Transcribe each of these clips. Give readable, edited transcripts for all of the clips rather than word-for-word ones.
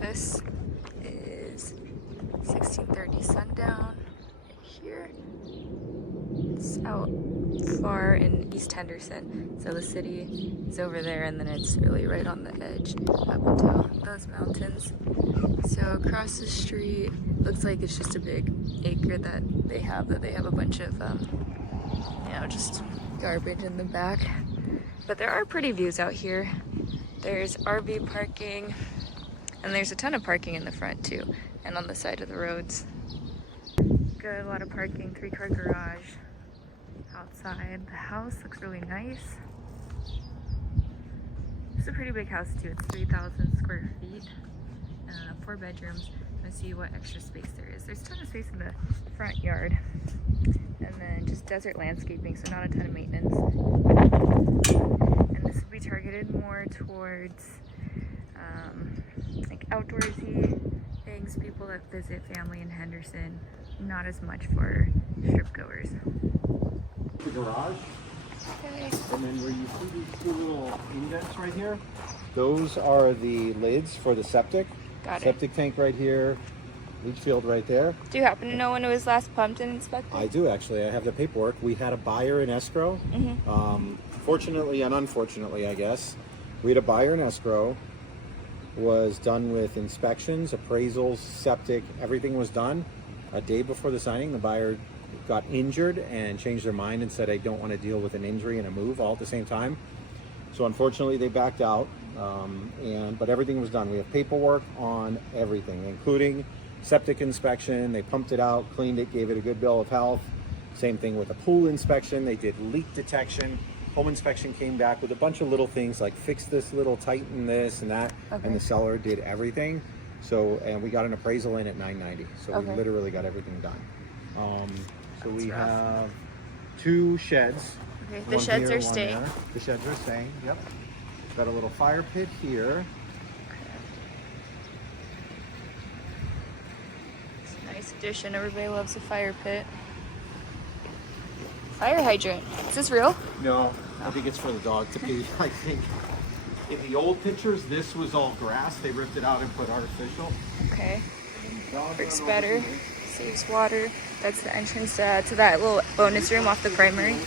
This is 1630 Sundown right here. It's out far in East Henderson, so the city is over there, and then it's really right on the edge up until those mountains. So across the street, looks like it's just a big acre that they have a bunch of, you know, just garbage in the back. But there are pretty views out here. There's RV parking, and there's a ton of parking in the front too, and on the side of the roads. Good, a lot of parking, 3-car garage outside. The house looks really nice. It's a pretty big house too. It's 3,000 square feet, 4 bedrooms. Let's see what extra space there is. There's a ton of space in the front yard, and then just desert landscaping, so not a ton of maintenance. And this would be targeted more towards like outdoorsy things, people that visit family in Henderson, not as much for strip goers. The garage, Okay. and then where you see these 2 little indents right here, those are the lids for the septic. Got it. Septic tank right here, leach field right there. Do you happen to know when it was last pumped and inspected? I do actually. I have the paperwork. We had a buyer in escrow. Fortunately and unfortunately, I guess, we had a buyer in escrow. Was done with inspections, appraisals, septic, everything was done. A day before the signing, the buyer got injured and changed their mind and said, I don't want to deal with an injury and a move all at the same time. So unfortunately they backed out, but everything was done. We have paperwork on everything, including septic inspection. They pumped it out, cleaned it, gave it a good bill of health. Same thing with a pool inspection. They did leak detection. Home inspection came back with a bunch of little things like fix this little, tighten this and that. Okay. And the seller did everything. So, and we got an appraisal in at $990. So okay. We literally got everything done. So we have 2 sheds. Okay, the sheds are staying. The sheds are staying, yep. Got a little fire pit here. It's a nice addition. Everybody loves a fire pit. Fire hydrant. Is this real? No, I think it's for the dog to pee. I think in the old pictures, this was all grass. They ripped it out and put artificial. Okay. Works better. Saves water. That's the entrance to that little bonus room off the primary. And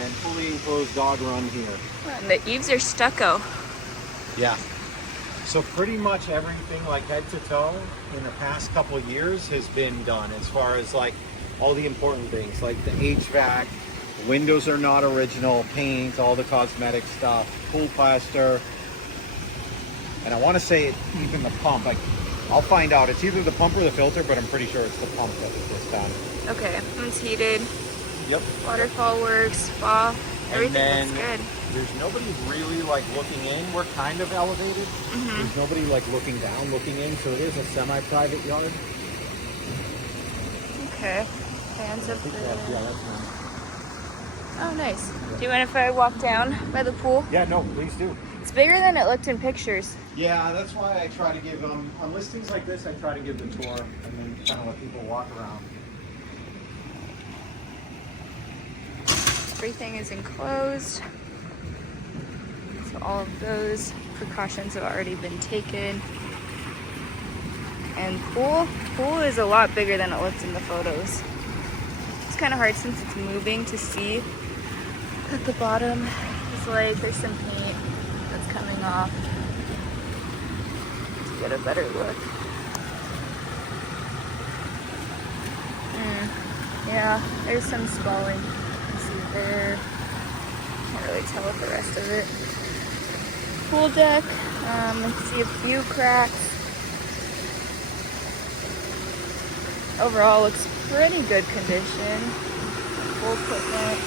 then fully enclosed dog run here. And the eaves are stucco. Yeah. So pretty much everything like head to toe in the past couple of years has been done as far as like all the important things like the HVAC, windows are not original, paint, all the cosmetic stuff, pool plaster. And I want to say even the pump, like I'll find out. It's either the pump or the filter, but I'm pretty sure it's the pump that was just done. Okay, it's heated. Yep. Waterfall works, spa, everything looks good. There's nobody really like looking in. We're kind of elevated. There's nobody like looking down, looking in. So it is a semi-private yard. Okay. Fans up there. Yeah, that's nice. Oh, nice. Do you mind if I walk down by the pool? Yeah, no, please do. It's bigger than it looked in pictures. Yeah, that's why I try to give them, on listings like this, I try to give the tour and then kind of let people walk around. Everything is enclosed. So all of those precautions have already been taken. And pool is a lot bigger than it looked in the photos. It's kind of hard since it's moving to see at the bottom. It's like there's some paint that's coming off to get a better look. Yeah, there's some swelling. You can see there. Can't really tell with the rest of it. Pool deck. You can see a few cracks. Overall, looks pretty good condition. Full equipment.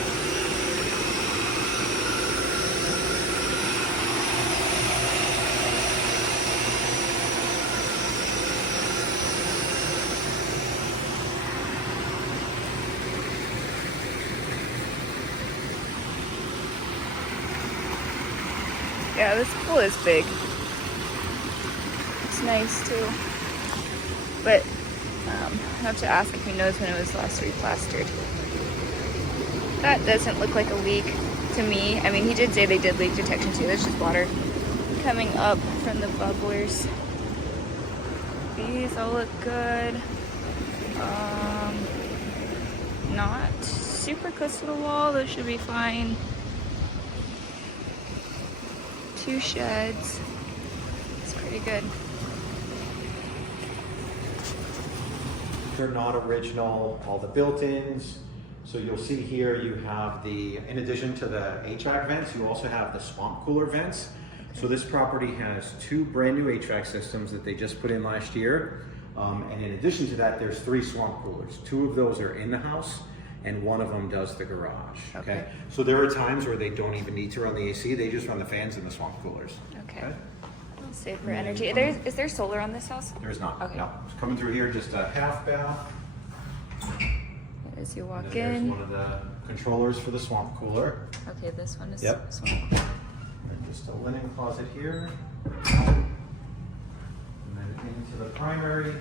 Yeah, this pool is big. It's nice too. But I have to ask if he knows when it was last replastered. That doesn't look like a leak to me. I mean, he did say they did leak detection too. It's just water coming up from the bubblers. These all look good. Not super close to the wall, those should be fine. 2 sheds. It's pretty good. They're not original, all the built-ins. So you'll see here you have in addition to the HVAC vents, you also have the swamp cooler vents. So this property has 2 brand new HVAC systems that they just put in last year. And in addition to that, there's 3 swamp coolers. 2 of those are in the house and 1 of them does the garage, okay? So there are times where they don't even need to run the AC, they just run the fans and the swamp coolers. Okay. Save for energy. Is there solar on this house? There's not, okay. No. It's coming through here, just a half bath. As you walk in. There's one of the controllers for the swamp cooler. Okay, this one is Yep. swamp. And just a linen closet here. And then into the primary.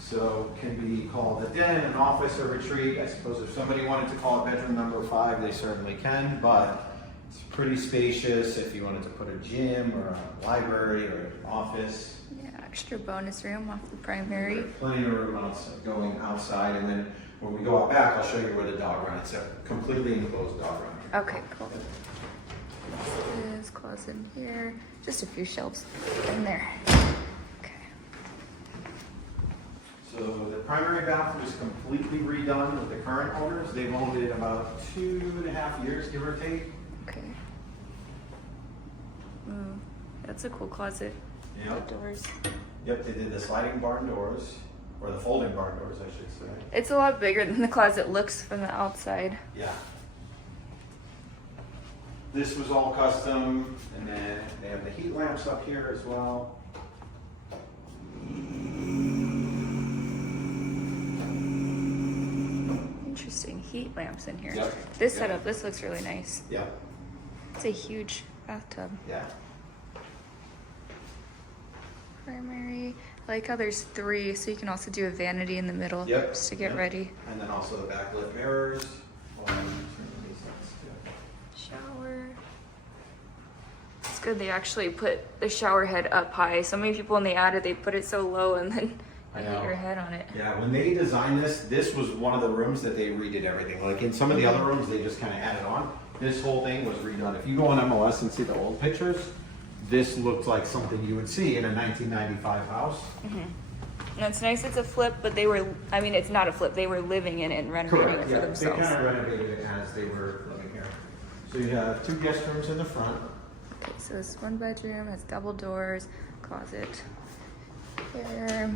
So can be called a den, an office, or retreat. I suppose if somebody wanted to call it bedroom number 5, they certainly can, but it's pretty spacious if you wanted to put a gym or a library or an office. Yeah, extra bonus room off the primary. Plenty of room going outside, and then when we go out back, I'll show you where the dog run. It's a completely enclosed dog run. Okay, cool. This is closet in here. Just a few shelves in there. Okay. So the primary bathroom is completely redone with the current owners. They've owned it about 2.5 years, give or take. Okay. Ooh, that's a cool closet. Yep. The doors. Yep, they did the sliding barn doors, or the folding barn doors, I should say. It's a lot bigger than the closet looks from the outside. Yeah. This was all custom, and then they have the heat lamps up here as well. Interesting heat lamps in here. Yep. This Yep. setup, this looks really nice. Yeah. It's a huge bathtub. Yeah. Primary. I like how there's 3, so you can also do a vanity in the middle. Yep. Just to get Yep. ready. And then also the backlit mirrors. Shower. It's good they actually put the shower head up high. So many people when they add it, they put it so low and then I you know. hit your head on it. Yeah, when they designed this was one of the rooms that they redid everything. Like in some of the other rooms, they just kind of added on. This whole thing was redone. If you go on MLS and see the old pictures, this looked like something you would see in a 1995 house. And it's nice it's a flip, but it's not a flip. They were living in it and renovating it for Yeah, themselves. they kind of renovated it as they were living here. So you have 2 guest rooms in the front. Okay, so this 1 bedroom has double doors, closet here.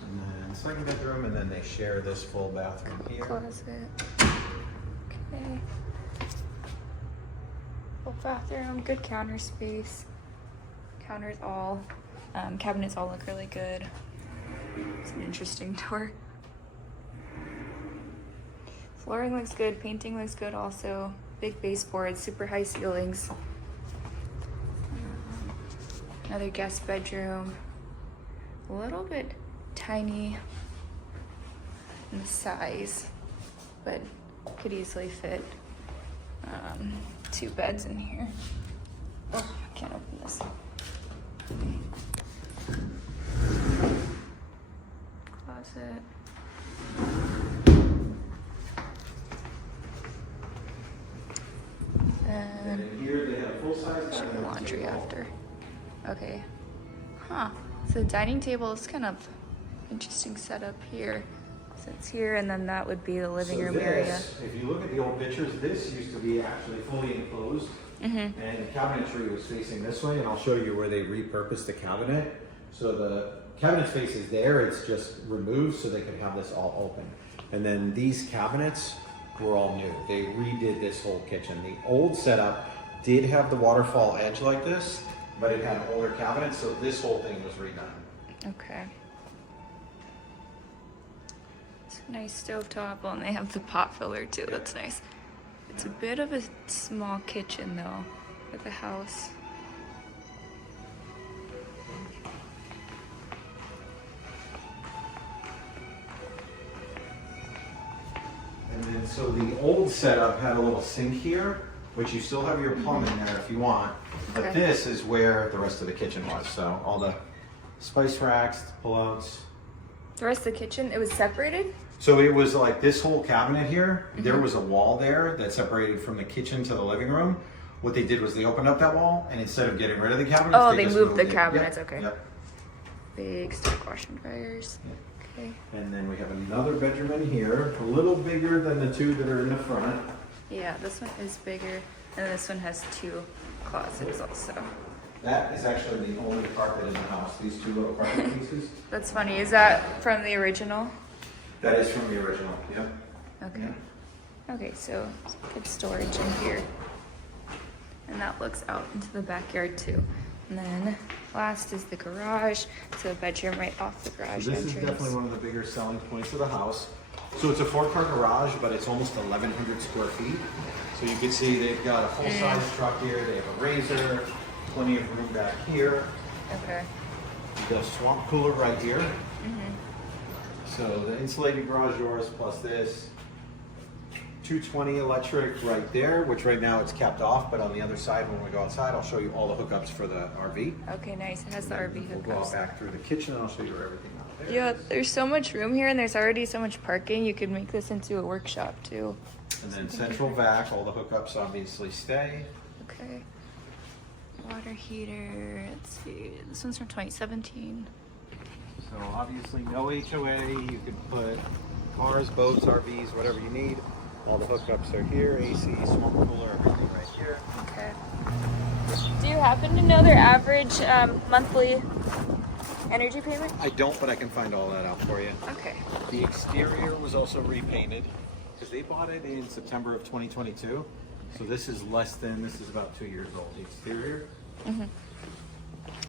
And then 2nd bedroom, and then they share this full bathroom here. Closet. Okay. Full bathroom, good counter space. Counters all. Cabinets all look really good. It's an interesting door. Flooring looks good, painting looks good also. Big baseboards, super high ceilings. Another guest bedroom. A little bit tiny in the size, but could easily fit 2 beds in here. Oh, I can't open this. Closet. And in here they have full-size Show dining the room laundry table. after. Okay. Huh. So the dining table is kind of interesting setup here. So it's here, and then that would be the living room area. If you look at the old pictures, this used to be actually fully enclosed, and the cabinetry was facing this way, and I'll show you where they repurposed the cabinet. So the cabinet space is there, it's just removed so they could have this all open. And then these cabinets were all new. They redid this whole kitchen. The old setup did have the waterfall edge like this, but it had older cabinets, so this whole thing was redone. Okay. It's a nice stovetop. Oh, and they have the pot filler too. That's nice. It's a bit of a small kitchen though for the house. And then, so the old setup had a little sink here, which you still have your plumbing there if you want. But Okay. this is where the rest of the kitchen was. So all the spice racks, pullouts. The rest of the kitchen, it was separated? So it was like this whole cabinet here, there was a wall there that separated from the kitchen to the living room. What they did was they opened up that wall, and instead of getting rid of the cabinets, Oh, they just moved the it. cabinets, Yep, okay. Yep. Big stock wash and dryers. Okay. And then we have another bedroom in here, a little bigger than the two that are in the front. Yeah, this one is bigger, and this one has 2 closets also. That is actually the only carpet in the house, these 2 little carpet pieces. That's funny. Is that from the original? That is from the original, yep. Okay. Okay, so good storage in here. And that looks out into the backyard too. And then last is the garage. So the bedroom right off the garage So this entrance. is definitely one of the bigger selling points of the house. So it's a 4-car garage, but it's almost 1,100 square feet. So you can see they've got a full-size truck here. They have a razor, plenty of room back here. Okay. You've got a swamp cooler right here. So the insulated garage doors plus this. 220 electric right there, which right now it's capped off, but on the other side when we go outside, I'll show you all the hookups for the RV. Okay, nice. It has the RV We'll go out hookups. back through the kitchen and I'll show you everything out there. Yeah, there's so much room here, and there's already so much parking. You could make this into a workshop too. And then central vac, all the hookups obviously stay. Okay. Water heater. Let's see. This one's from 2017. So obviously no HOA, you can put cars, boats, RVs, whatever you need. All the hookups are here, AC, swamp cooler, everything right here. Okay. Do you happen to know their average monthly energy payment? I don't, but I can find all that out for you. Okay. The exterior was also repainted because they bought it in September of 2022. So this is about 2 years old, the exterior.